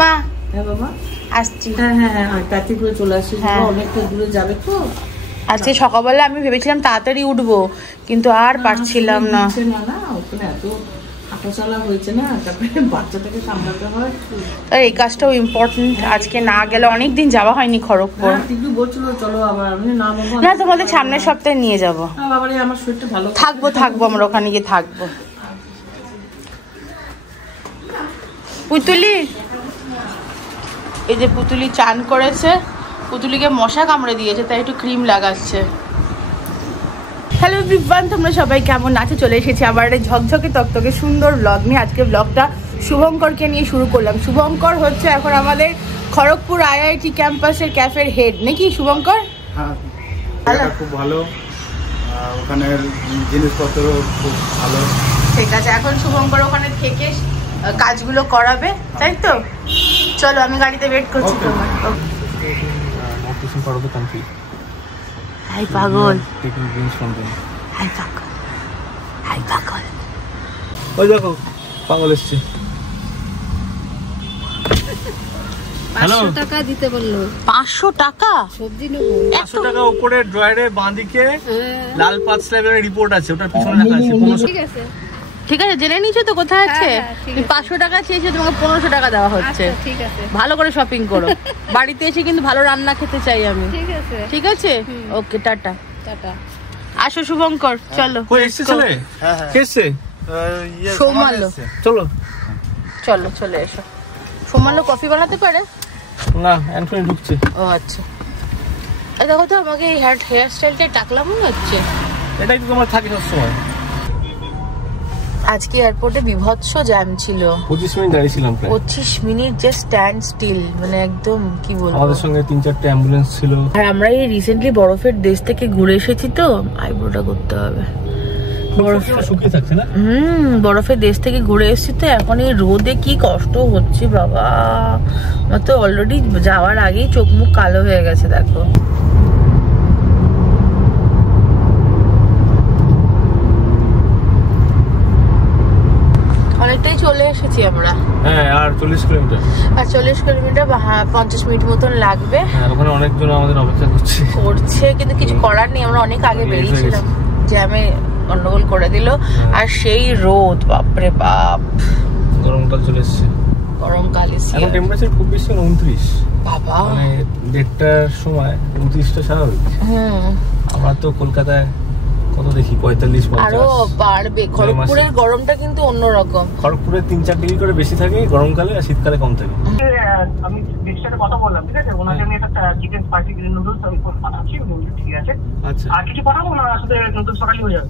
মা হ্যাঁ বাবা আসছি। হ্যাঁ হ্যাঁ হ্যাঁ তাড়াতাড়ি করে চলে আসিস, অনেকটা দূরে যাবে তো। আজকে সকালবেলা আমি ভেবেছিলাম তাড়াতাড়ি উঠবো, কিন্তু আর পারছিলাম না। ওখানে এত হাঁটাচলা হয়েছে না, তারপরে বাচ্চাটাকে সামলাতে হয়। আর এই কাজটাও ইম্পর্টেন্ট, আজকে না গেলে অনেকদিন যাওয়া হয়নি খড়গপুর। একটু বলছিল চলো আবার, আমি না বাবা না তোমাদের সামনের সপ্তাহে নিয়ে যাবো। বাবারে আমার শরীরটা ভালো থাকবো আমরা ওখানে গিয়ে থাকবো। পুতুলি, এই যে পুতুলি চান করেছে, পুতুলিকে মশা কামড়ে দিয়েছে তাই একটু ক্রিম লাগাচ্ছে। হ্যালো এভরিওয়ান, তোমরা সবাই কেমন আছো? চলে এসেছি আবার একটা ঝকঝকে তকতকে সুন্দর ব্লগ নিয়ে। আজকে ব্লগটা শুভঙ্করকে নিয়ে শুরু করলাম। শুভঙ্কর হচ্ছে এখন আমাদের খড়গপুর আইআইটি ক্যাম্পাসের ক্যাফের হেড, নাকি শুভঙ্কর? হ্যাঁ, খুব ভালো, ওখানের জিনিসপত্র খুব ভালো। ঠিক আছে, এখন শুভঙ্কর ওখানে থেকে কাজগুলো করাবে, তাই তো? চলো আমি গাড়িতে ওয়েট করছি তোমার। হাই পাগল, হাই পাগল, হাই পাগল। ওই দেখো পাগল এসছে। 500 টাকা দিতে বললো। 500 টাকা সবজি নেবো। 500 টাকা উপরে ড্রয়ারে বাঁদিকে লাল পাঁচ স্ল্যাবের রিপোর্ট আছে, ওটার পিছনে লেখা আছে 1500। ঠিক আছে ঠিক আছে, জেনে নিয়েছো তো কোথায় আছে? 500 টাকা চেয়েছে, তোমাকে 1500 টাকা দেওয়া হচ্ছে। ঠিক আছে, ভালো করে শপিং করো। বাড়িতে এসে কিন্তু ভালো রান্না খেতে চাই আমি। ঠিক আছে, ঠিক আছে, ওকে, টাটা টাটা। আসো শুভঙ্কর, চলো। কই এসছে ছেলে? হ্যাঁ হ্যাঁ, কে এসছে? সোমালো। চলো চলো চলে এসো। সোমালো কফি বানাতে পারে না, অ্যান্টনি ঢুকছে। ও আচ্ছা, দেখো তো আমাকে এই হেয়ার স্টাইলটা টাকলা মনে হচ্ছে। এটাই তো তোমার থাকে সবসময়। আজকে এয়ারপোর্টে বিভৎস জ্যাম ছিল। 25 মিনিট দাঁড়িয়েছিলাম, 25 মিনিট জাস্ট স্ট্যান্ড স্টিল, মানে একদম কি বলবো। আমাদের সঙ্গে 3-4টে অ্যাম্বুলেন্স ছিল। আর আমরা এই রিসেন্টলি বরফের দেশ থেকে ঘুরে এসেছি তো, আইব্রোটা করতে হবে। শুকিয়ে থাকছে না? বরফের দেশ থেকে ঘুরে এসেছি তো, এখন এই রোদে কি কষ্ট হচ্ছে বাবা। আমার তো অলরেডি যাওয়ার আগেই চোখ মুখ কালো হয়ে গেছে, দেখো। অনেকটাই চলে এসেছি আমরা। হ্যাঁ, আর 40 কিলোমিটার। আর 40 কিলোমিটার 50 মিনিট মতন লাগবে। হ্যাঁ, ওখানে অনেকজন আমাদের অপেক্ষা করছে, কিন্তু কিছু করার নেই, আমরা অনেক আগে বেরিয়েছিলাম, জ্যামে গন্ডগোল করে দিল। আর সেই রোদ, বাপরে বাপ। গরমকাল চলে এসেছে। গরমকাল এসে এখন টেম্পারেচার খুব বেশি 29 বাবা, মানে 1:30টার সময় 29টা স্বাভাবিক। আমরা তো কলকাতায় কত দেখি 45-50। আরো বাড়বে। খড়গপুরের গরমটা কিন্তু অন্যরকম। খড়গপুরে 3-4 ডিগ্রি করে বেশি থাকে গরমকালে, আর শীতকালে কম থাকে। আমি সাথে কথা বললাম, ঠিক আছে, ওনাকে আমি একটা চিকেন স্পাইসি গ্রিন নুডলস আমি পাঠাচ্ছি, ঠিক আছে। আচ্ছা, আর কিছু পাঠাবো না, আসলে নুডলস সকালে হয়ে যাবে।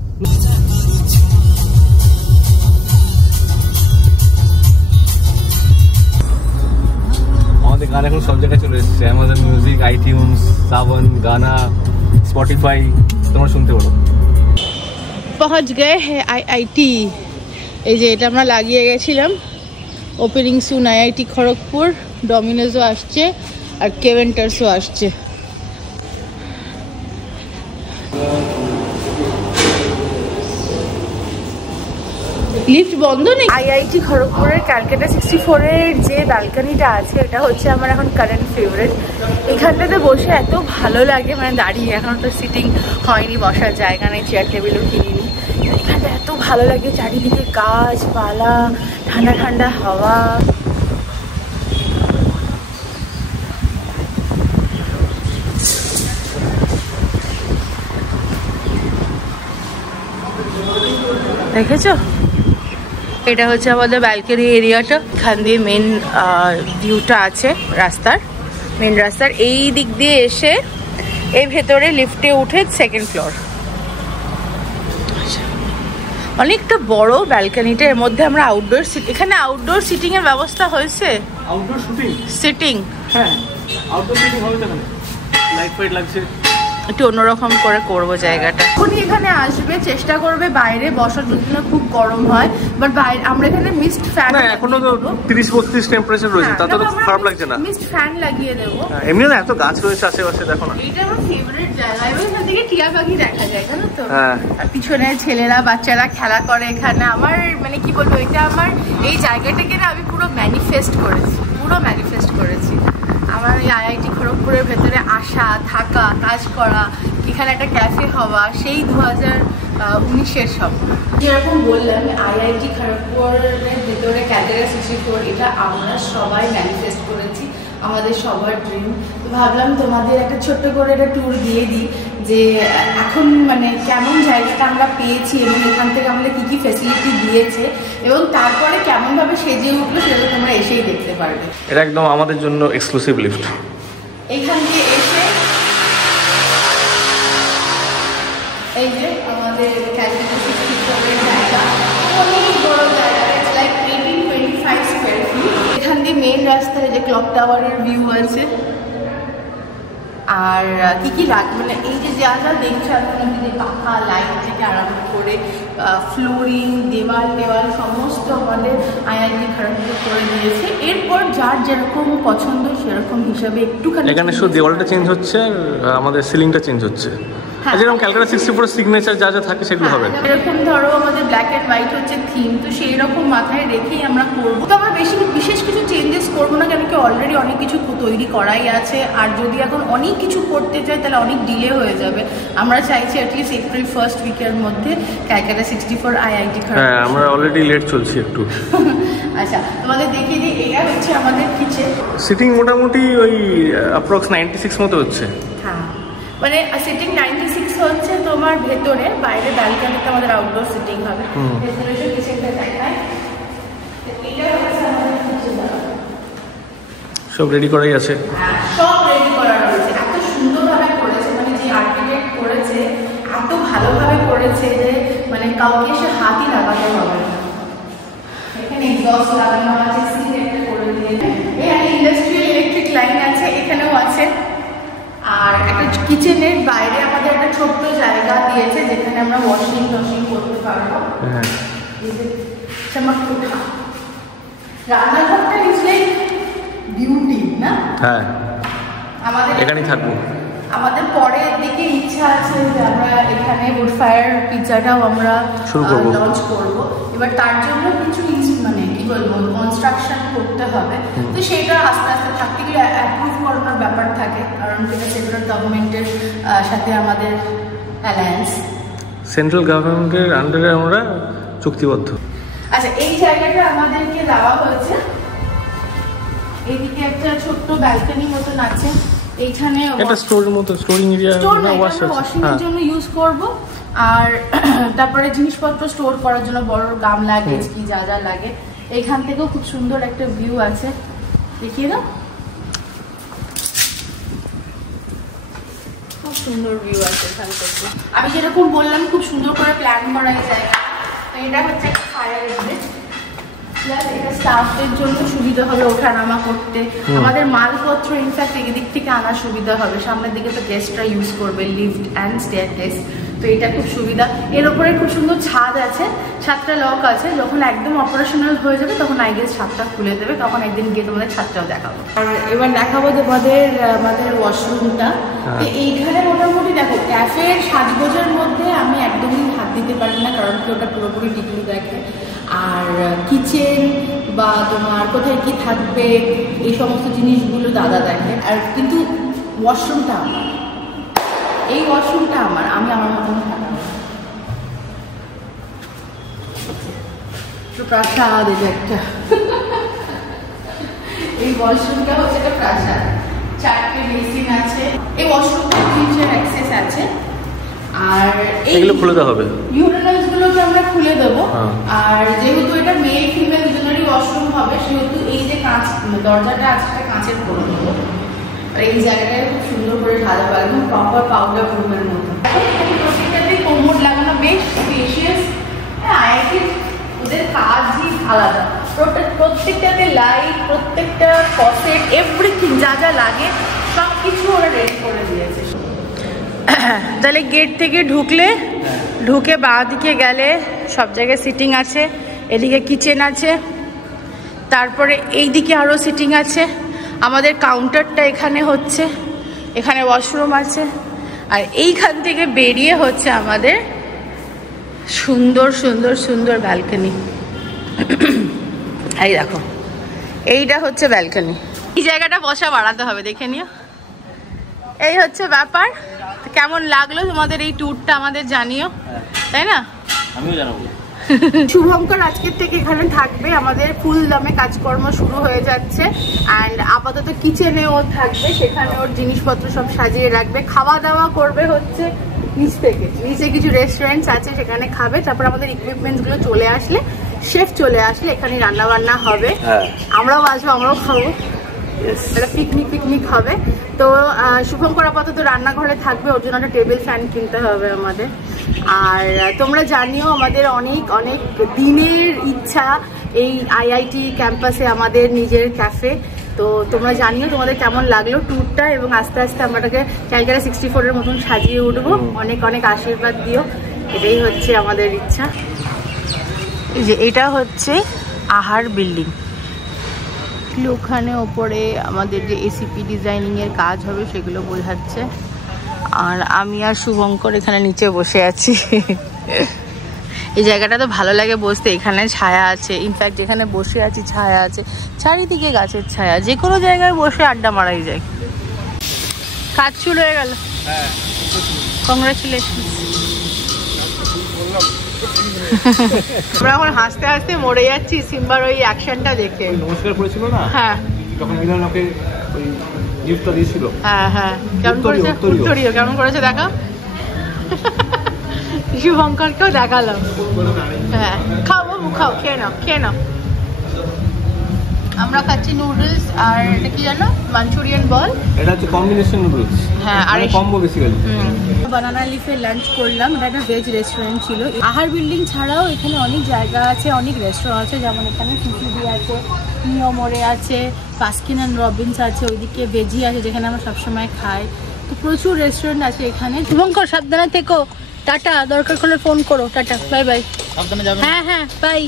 আমাদের গান এখন সব জায়গায় চলে এসেছে, অ্যামাজন মিউজিক, আইটিউনস, সাবন, গানা, স্পটিফাই, তোমরা শুনতে পারো। পৌঁছ গয়ে হ্যাঁ আইআইটি। এই যে এটা আমরা লাগিয়ে গেছিলাম, ওপেনিং সুন আইআইটি খড়গপুর। ডমিনোজও আসছে আর কেভেন্টার্সও আসছে। লিফট বন্ধ নেই। আইআইটি খড়গপুরের ক্যালকাটা 64-এর যে ব্যালকনিটা আছে, এটা হচ্ছে আমার এখন কারেন্ট ফেভারিট। এখানটাতে বসে এত ভালো লাগে, মানে দাঁড়িয়ে, এখন তো সিটিং হয়নি, বসার জায়গা নেই, চেয়ার টেবিলও কিনিনি। এখানটা এত ভালো লাগে, চারিদিকে গাছপালা, ঠান্ডা ঠান্ডা হাওয়া। দেখেছো, এটা হচ্ছে আমাদের ব্যালকনি এরিয়াটা। এখান দিয়ে মেন ভিউটা আছে রাস্তার, মেন রাস্তার এই দিক দিয়ে এসে এই ভেতরে লিফটে উঠে 2nd ফ্লোর। অনেকটা বড় ব্যালকনিটা, এর মধ্যে আমরা আউটডোর এখানে আউটডোর সিটিং এর ব্যবস্থা হয়েছে। আউটডোর সিটিং, হ্যাঁ, আউটডোর সিটিং হবে তো, লাইট ফাইট লাগছে। একটু অন্যরকম করে করবো জায়গাটা। এখনই এখানে আসবে, চেষ্টা করবে বাইরে বসার জন্য, খুব গরম হয়, বাট বাইরে আমরা এখানে মিস্ট ফ্যান, এখনো তো 30-32 টেম্পারেচার রয়েছে, তাতে তো খারাপ লাগছে না। মিস্ট ফ্যান লাগিয়ে দেবো। এমনি না, এত গাছ রয়েছে আশেপাশে, দেখো না। এটা আমার ফেভারিট জায়গা, এবং এখান থেকে টিয়া পাখি দেখা যায়, জানো তো। হ্যাঁ, আর পিছনে ছেলেরা বাচ্চারা খেলা করে এখানে। আমার মানে কি বলবো, এটা আমার এই জায়গাটাকে না আমি পুরো ম্যানিফেস্ট করেছি, পুরো ম্যানিফেস্ট করেছি। আমার এই আইআইটি খড়গপুরের ভেতরে আসা, থাকা, কাজ করা, এখানে একটা ক্যাফে হওয়া, সেই 2019-এর স্বপ্ন। যেরকম বললাম, আইআইটি খড়গপুরের ভেতরে ক্যালকাটা 64 এটা আমরা সবাই ম্যানিফেস্ট করেছি, আমাদের সবার ড্রিম। তো ভাবলাম তোমাদের একটা ছোট্ট করে একটা ট্যুর দিয়ে দিই যে এখন মানে কেমন জায়গাটা আমরা পেয়েছি এবং এখান থেকে আমাদের কী কী ফ্যাসিলিটি দিয়েছে এবং তারপরে কেমনভাবে সেজে উঠলো সেটা তোমরা এসেই দেখতে পারবে। এটা একদম আমাদের জন্য এক্সক্লুসিভ লিফট। এইখান থেকে এসে এই যে আমাদের ক্যালকাটা 64-এর জায়গা, অনেক বড় জায়গা, ইটস লাইক 1825 স্কোয়ার ফিট। এখান দিয়ে মেন রাস্তায় যে ক্লক টাওয়ারের ভিউ আছে। আর কি কি মানে এই যে যা যা দেখছো এখন যদি পাখা, লাইট থেকে আরম্ভ করে ফ্লোরিং, দেওয়াল সমস্ত আমাদের আইআইটি খড়গপুর করে দিয়েছে। এরপর যার যেরকম পছন্দ সেরকম হিসাবে একটুখানি এখানে শুধু দেওয়ালটা চেঞ্জ হচ্ছে আর আমাদের সিলিংটা চেঞ্জ হচ্ছে। যেরকম ক্যালকাটা 64 সিগনেচার যা যা থাকে সেগুলো হবে। এরকম ধরো আমাদের ব্ল্যাক অ্যান্ড হোয়াইট হচ্ছে থিম, তো সেই রকম মাথায় রেখেই আমরা করবো। তো আমরা বিশেষ কিছু চেঞ্জেস করবো না, কেন কি অলরেডি অনেক কিছু তৈরি করাই আছে। আর যদি এখন অনেক কিছু করতে চাই তাহলে অনেক ডিলে হয়ে যাবে। আমরা চাইছি অ্যাটলিস্ট এপ্রিল ফার্স্ট উইকের মধ্যে ক্যালকাটা 64 আইআইটি খড়গপুর। হ্যাঁ, আমরা অলরেডি লেট চলছি একটু। আচ্ছা, তোমাদের দেখিয়ে দিই, এটা হচ্ছে আমাদের কিচেন। সিটিং মোটামুটি ওই অ্যাপ্রক্স 96 মতো হচ্ছে। হ্যাঁ, মানে সিটিং 96 হচ্ছে তোমার ভেতরে, বাইরে ব্যালকনিতে আমাদের আউটডোর সিটিং হবে। ভেতরে যে কিচেনটা দেখায়, এটা হচ্ছে আমাদের কিচেন। সব রেডি করাই আছে। হ্যাঁ, সব রেডি করা রয়েছে, এত সুন্দরভাবে করেছে, মানে যে আর্কিটেক্ট করেছে এত ভালোভাবে করেছে যে মানে কাউকে সে হাতই লাগাতে হবে না। এখানে এক্সস্ট লাগানো আছে, সিট একটা করে দিয়েছে, এখানে ইন্ডাস্ট্রিয়াল ইলেকট্রিক লাইন আছে, এখানেও আছে। আর একটা কিচেনের বাইরে আমাদের একটা ছোট্ট জায়গা দিয়েছে যেখানে আমরা ওয়াশিং করতে পারবো। রান্নাঘরটা ইজ লাইক বিউটি না? হ্যাঁ, আমাদের এখানেই থাকবো। আমাদের পরের দিকে ইচ্ছা আছে যে আমরা এখানে উড ফায়ার পিৎজাটাও আমরা লঞ্চ করব। এবার তার জন্য কিছু মানে কি বলবো কনস্ট্রাকশন করতে হবে, তো সেটা আস্তে আস্তে থাকতে গেলে অ্যাপ্রুভ করানোর ব্যাপার থাকে, কারণ সেটা সেন্ট্রাল গভর্নমেন্টের সাথে আমাদের অ্যালায়েন্স, সেন্ট্রাল গভর্নমেন্টের আন্ডারে আমরা চুক্তিবদ্ধ। আচ্ছা, এই জায়গাটা আমাদেরকে দেওয়া হয়েছে, এইদিকে একটা ছোট্ট ব্যালকনি মতন আছে, এইখানে একটা স্টোরের মতো, স্টোরিং এরিয়া, ওয়াশিং এর জন্য ইউজ করব। আর তারপরে জিনিসপত্র স্টোর করার জন্য বড় গামলা, ডেচকি যা যা লাগে। এখান থেকেও খুব সুন্দর একটা ভিউ আছে, দেখিয়ে দাও, খুব সুন্দর ভিউ আছে এখান থেকে। আমি যেরকম বললাম খুব সুন্দর করে প্ল্যান করা এই জায়গা। তো এটা হচ্ছে একটা ফায়ার এক্সিট, এটা স্টাফদের জন্য সুবিধা হবে ওঠানামা করতে, আমাদের মালপত্র ইনফ্যাক্ট এদিক থেকে আনার সুবিধা হবে। সামনের দিকে তো গেস্টরা ইউজ করবে লিফট অ্যান্ড স্টেয়ারকেস, তো এটা খুব সুবিধা। এর ওপরে খুব সুন্দর ছাদ আছে, ছাদটা লক আছে, যখন একদম অপারেশনাল হয়ে যাবে তখন আই গেস ছাদটা খুলে দেবে, তখন একদিন গিয়ে তোমাদের ছাদটাও দেখাবো। আর এবার দেখাবো আমাদের ওয়াশরুমটা। এইখানে মোটামুটি দেখো ক্যাফের সাজগোজের মধ্যে আমি একদমই হাত দিতে পারি না, কারণ কি ওটা পুরোপুরি টিকলি দেখে। আর কিচেন বা তোমার কোথায় কি থাকবে এই সমস্ত জিনিসগুলো দাদা দেখে। আর কিন্তু ওয়াশরুমটা আমার, এই ওয়াশরুমটা আমি আমার মতন থাকা প্রাসাদ। এটা একটা এই ওয়াশরুমটা হচ্ছে একটা প্রাসাদ, 4টে বেসিন আছে, এই ওয়াশরুমটা নিচের অ্যাক্সেস আছে। আর এইগুলো খুলে দেওয়া হবে, ইউরেনালস গুলোকে আমরা খুলে দেবো। আর যেহেতু এটা মেল ফিমেল দুজনেরই ওয়াশরুম হবে, সেহেতু এই যে কাঁচ দরজাটা আছে সেটা কাঁচের করে দেবো। আর এই জায়গাটায় খুব সুন্দর করে সাজাবো, একদম প্রপার পাউডার রুমের মতো। প্রত্যেকটাতেই কোমোড লাগানো, বেশ স্পেশিয়াস। আইআইটির ওদের কাজই আলাদা, প্রত্যেকটাতে লাইট, প্রত্যেকটা ফসেট, এভরিথিং যা যা লাগে সব কিছু ওরা রেডি করে দিয়েছে। তাহলে গেট থেকে ঢুকে বাঁ দিকে গেলে সব জায়গায় সিটিং আছে, এদিকে কিচেন আছে, তারপরে এই দিকে আরও সিটিং আছে, আমাদের কাউন্টারটা এখানে হচ্ছে, এখানে ওয়াশরুম আছে। আর এইখান থেকে বেরিয়ে হচ্ছে আমাদের সুন্দর সুন্দর সুন্দর ব্যালকনি। এই দেখো, এইটা হচ্ছে ব্যালকনি। এই জায়গাটা বসা বাড়াতে হবে, দেখে নিও। এই হচ্ছে ব্যাপার। কেমন লাগলো তোমাদের এই ট্যুরটা আমাদের জানিও, তাই না? আমিও জানাবো। শুভঙ্কর আজকের থেকে এখানে থাকবে, আমাদের ফুল দমে কাজকর্ম শুরু হয়ে যাচ্ছে। অ্যান্ড আপাতত কিচেনে ও থাকবে, সেখানে ওর জিনিসপত্র সব সাজিয়ে রাখবে। খাওয়া দাওয়া করবে হচ্ছে নিচ থেকে, নিচে কিছু রেস্টুরেন্টস আছে সেখানে খাবে। তারপর আমাদের ইকুইপমেন্টস গুলো চলে আসলে, শেফ চলে আসলে এখানে রান্না বান্না হবে, আমরাও আসবো, আমরাও খাবো, একটা পিকনিক হবে। তো শুভঙ্কর আপাতত রান্নাঘরে থাকবে, ওর জন্য একটা টেবিল ফ্যান কিনতে হবে আমাদের। আর তোমরা জানিও আমাদের অনেক অনেক দিনের ইচ্ছা এই আইআইটি ক্যাম্পাসে আমাদের নিজের ক্যাফে। তো তোমরা জানিও তোমাদের কেমন লাগলো ট্যুরটা, এবং আস্তে আস্তে আমরাটাকে ক্যালকাটা 64-এর মতন সাজিয়ে উঠবো। অনেক অনেক আশীর্বাদ দিও, এটাই হচ্ছে আমাদের ইচ্ছা। এই যে এটা হচ্ছে আহার বিল্ডিং, ওখানে ওপরে আমাদের যে এসিপি ডিজাইনিং এর কাজ হবে সেগুলো বোঝাচ্ছে। আর আমি আর শুভঙ্কর এখানে নিচে বসে আছি। এই জায়গাটা তো ভালো লাগে বসতে, এখানে ছায়া আছে, ইনফ্যাক্ট যেখানে বসে আছি ছায়া আছে, চারিদিকে গাছের ছায়া, যে কোনো জায়গায় বসে আড্ডা মারাই যায়। কাজ শুরু হয়ে গেল, কংগ্রাচুলেশন। আমরা এখন হাসতে হাসতে মরে যাচ্ছি সিম্বার ওই অ্যাকশনটা দেখে। নমস্কার করেছিল না, হ্যাঁ, যখন মিলন ওকে ওই গিফটটা দিয়েছিল। হ্যাঁ হ্যাঁ, কেমন করেছে উত্তরীয়, কেমন করেছে দেখা। শুভঙ্করকেও দেখালাম। হ্যাঁ, খাও বাবু খাও, খেয়ে নাও খেয়ে নাও। আমরা খাচ্ছি নুডলস, আর এটা কি জানো, মাঞ্চুরিয়ান বল। এটা হচ্ছে কম্বিনেশন নুডলস। হ্যাঁ, আর কম্বো বেসিক্যালি। বানানা লিফে লাঞ্চ করলাম, এটা একটা ভেজ রেস্টুরেন্ট ছিল। আহার বিল্ডিং ছাড়াও এখানে অনেক জায়গা আছে, অনেক রেস্টুরেন্ট আছে, যেমন এখানে সিসিডি আছে, নিয়মরে আছে, বাস্কিন অ্যান্ড রবিন্স আছে, ওইদিকে ভেজি আছে যেখানে আমরা সবসময় খাই। তো প্রচুর রেস্টুরেন্ট আছে এখানে। শুভঙ্কর সাবধানে থেকো, টাটা, দরকার হলে ফোন করো, টাটা, বাই বাই। হ্যাঁ হ্যাঁ বাই।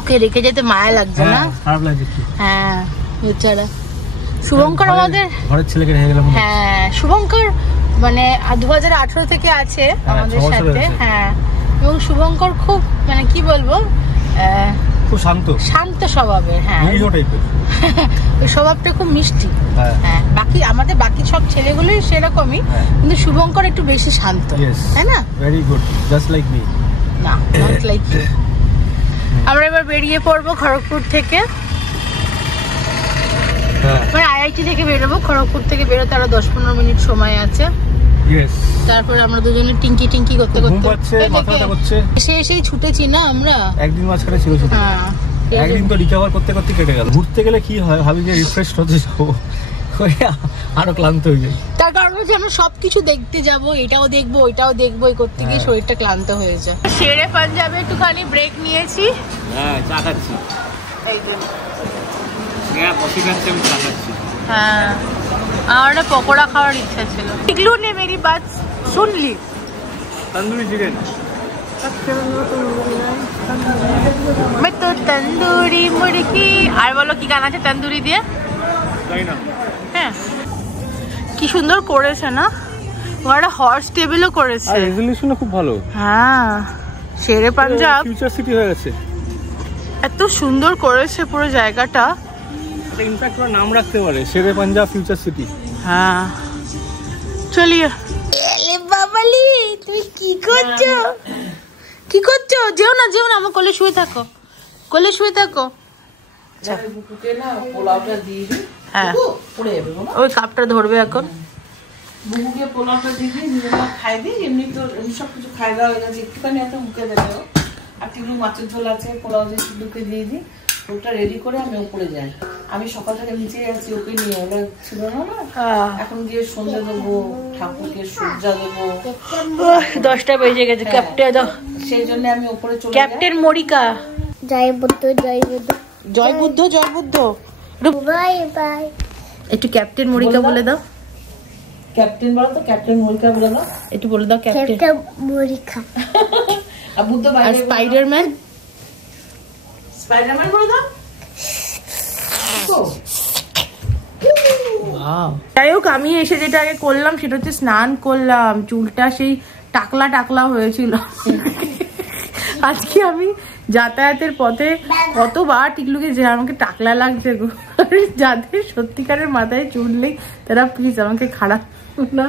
ওকে রেখে যেতে মায়া লাগছে না? খারাপ লাগছে। হ্যাঁ বেচারা শুভঙ্কর আমাদের ঘরের ছেলেকে রেখে গেলাম। হ্যাঁ, শুভঙ্কর মানে 2018 থেকে আছে আমাদের সাথে। হ্যাঁ, এবং শুভঙ্কর খুব মানে কি বলবো, খুব শান্ত স্বভাবের। হ্যাঁ, ওই স্বভাবটা খুব মিষ্টি। হ্যাঁ, বাকি সব ছেলেগুলোই সেরকমই, কিন্তু শুভঙ্কর একটু বেশি শান্ত, তাই না? Very good, just like me. না, নট লাইক ইউ। আমরা এবার বেরিয়ে পড়বো খড়গপুর থেকে, মানে আইআইটি থেকে বেরোবো। খড়গপুর থেকে বেরোতে আরো 10-15 মিনিট সময় আছে। তারপর আমরা দুজনে টিঙ্কি করতে এসেই ছুটেছি না আমরা। একদিন মাঝখানে ছিল, একদিন তো রিকভার করতে করতে কেটে গেল। ঘুরতে গেলে কি হয়, ভাবি যে রিফ্রেশ হতে যাবো, আরো ক্লান্ত হয়ে যায়। তার কারণ হচ্ছে আমরা সবকিছু দেখতে যাবো, এটাও দেখবো ওইটাও দেখবো, এই করতে গিয়ে শরীরটা ক্লান্ত হয়ে যায়। শেরে পাঞ্জাবে একটুখানি ব্রেক নিয়েছি। হ্যাঁ, চা খাচ্ছি। এই যে কফি খাচ্ছি, আমি চা খাচ্ছি। হ্যাঁ, আমার একটা পকোড়া খাওয়ার ইচ্ছা ছিল। পিগলু নে মেরি বাত শুনলি? তন্দুরি চিকেন। मैं तो तंदूरी मुर्गी। আর বলো কি গান আছে তন্দুরি দিয়ে? জানি না। হ্যাঁ, কি সুন্দর করেছে না, ওরা হর্স টেবিলও করেছে। আর রেজোলিউশনও খুব ভালো। হ্যাঁ, শেরে পাঞ্জাব ফিউচার সিটি হয়ে গেছে, এত সুন্দর করেছে পুরো জায়গাটা। ইনফ্যাক্ট ওরা নাম রাখতে পারে, শেরে পাঞ্জাব ফিউচার সিটি। হ্যাঁ, চলিয়ে। এলে বাবালি, তুমি কি করছো? কি করছো? যেও না আমার কোলে শুয়ে থাকো, কোলে শুয়ে থাকো। হ্যাঁ, ওই কাপটা ধরবে এখন। বুবুকে পোলাওটা দিয়ে দিই, নিজেরা খাই দিই। এমনি তো সবকিছু খাই দেওয়া হয়ে গেছে, একটুখানি একটা মুখে দেবে। আর কিছু মাছের ঝোল আছে, পোলাও দিয়ে শুধুকে দিয়ে দিই। ওটা রেডি করে আমি উপরে যাই। আমি সকাল থেকে নিচেই আছি, ওকে নিয়ে। ওরা ছিল না, এখন গিয়ে সন্ধ্যা দেবো, ঠাকুরকে সজ্জা দেবো। 10টা বেজে গেছে। ক্যাপ্টেন দাও, সেই জন্য আমি উপরে চলে যাই। ক্যাপ্টেন মরিকা। জয় বুদ্ধ জয় বুদ্ধ জয় বুদ্ধ জয় বুদ্ধ। Bye bye. একটু ক্যাপ্টেন মরিকা বলে দাও। ক্যাপ্টেন বলো তো, ক্যাপ্টেন মরিকা বলে দাও। একটু বলে দাও ক্যাপ্টেন মরিকা। আর বুদ্ধ আর স্পাইডারম্যান, স্পাইডারম্যান বলে দাও। যাই হোক, আমি এসে যেটা আগে করলাম সেটা হচ্ছে স্নান করলাম। চুলটা সেই টাকলা হয়েছিল। আজকে আমি যাতায়াতের পথে কতবার টিকলুকে যে আমাকে টাকলা লাগছে গো। যাদের সত্যিকারের মাথায় চুল নেই তারা প্লিজ আমাকে খারাপ না,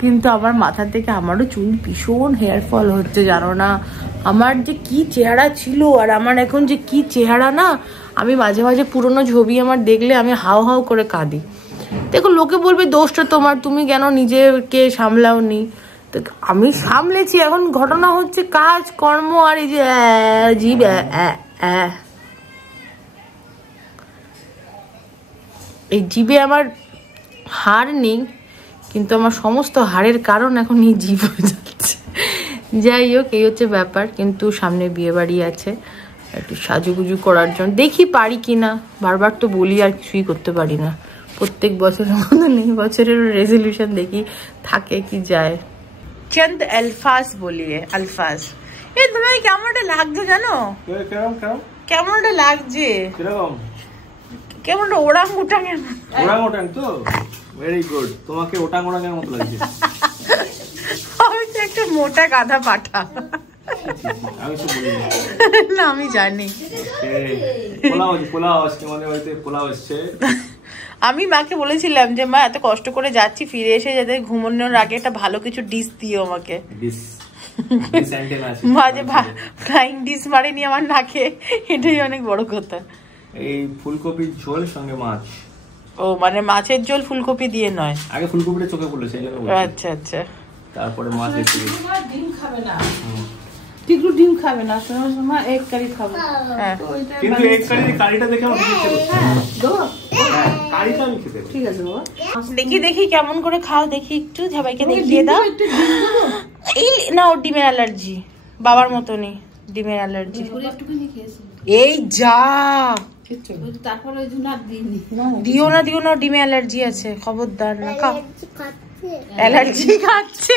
কিন্তু আমার মাথা থেকে আমারও চুল ভীষণ হেয়ার ফল হচ্ছে জানো না। আমার যে কি চেহারা ছিল আর আমার এখন যে কি চেহারা না, আমি মাঝে মাঝে পুরনো ছবি আমার দেখলে আমি হাও হাও করে কাঁদি। দেখো লোকে বলবে দোষটা তোমার, তুমি কেন নিজেকে সামলাওনি। তো আমি সামলেছি, এখন ঘটনা হচ্ছে কাজ কর্ম আর এই যে জীব। এই জীবে আমার হাড় নেই, কিন্তু আমার সমস্ত হাড়ের কারণ এখন এই জীব হয়ে যাচ্ছে। যাই হোক, এই হচ্ছে ব্যাপার। কিন্তু সামনে বিয়ে বাড়ি আছে, একটু সাজুগুজু করার জন্য দেখি পারি কিনা। বারবার তো বলি আর কিছুই করতে পারি না। প্রত্যেক বছরের মতো নেই, বছরের রেজলিউশন দেখি থাকে কি যায়। চন্দ আলফাজ বলিয়ে আলফাজ। এ তোমার কেমনটা লাগছে জানো? কেমনটা লাগছে? কেমনটা ওরাং উটাং? ওরাং উটাং তো ভেরি গুড। তোমাকে ওটাং ওরাংয়ের মতো লাগছে। আমি তো একটা মোটা গাধা পাঠা। আমি তো বলি না, আমি জানি। পোলাও আজকে মনে হইতে পোলাও আসছে। আমি মাকে বলেছিলাম যে মা এত কষ্ট করে যাচ্ছি, ফিরে এসে যাতে ঘুমানোর আগে একটা ভালো কিছু ডিশ দিও আমাকে। মা যে ফ্লাইং ডিশ মারেনি আমার নাকে, এটাই অনেক বড় কথা। এই ফুলকপির ঝোল সঙ্গে মাছ। ও মানে মাছের ঝোল ফুলকপি দিয়ে নয়? আগে ফুলকপিটা চোখে পড়লো সেই জন্য বলছি। আচ্ছা আচ্ছা। তারপরে মাছ দেখতে ডিম খাবে না, টিকলু ডিম খাবে না, শোনার সময় এগ কারি খাবে। হ্যাঁ, কিন্তু এগ কারিটা দেখে আমার খেতে ইচ্ছে করছে। কারিটা আমি খেতে। ঠিক আছে বাবা, দেখি দেখি কেমন করে খাও দেখি, একটু সবাইকে দেখিয়ে দাও। এই না, ওর ডিমের অ্যালার্জি, বাবার মতনই ডিমের অ্যালার্জি। একটুখানি খেয়েছি। এই যা, তারপরে ওই জন্য আর দিইনি। দিও না দিও না, ডিমে অ্যালার্জি আছে, খবরদার না খাও। খাচ্ছে অ্যালার্জি খাচ্ছে।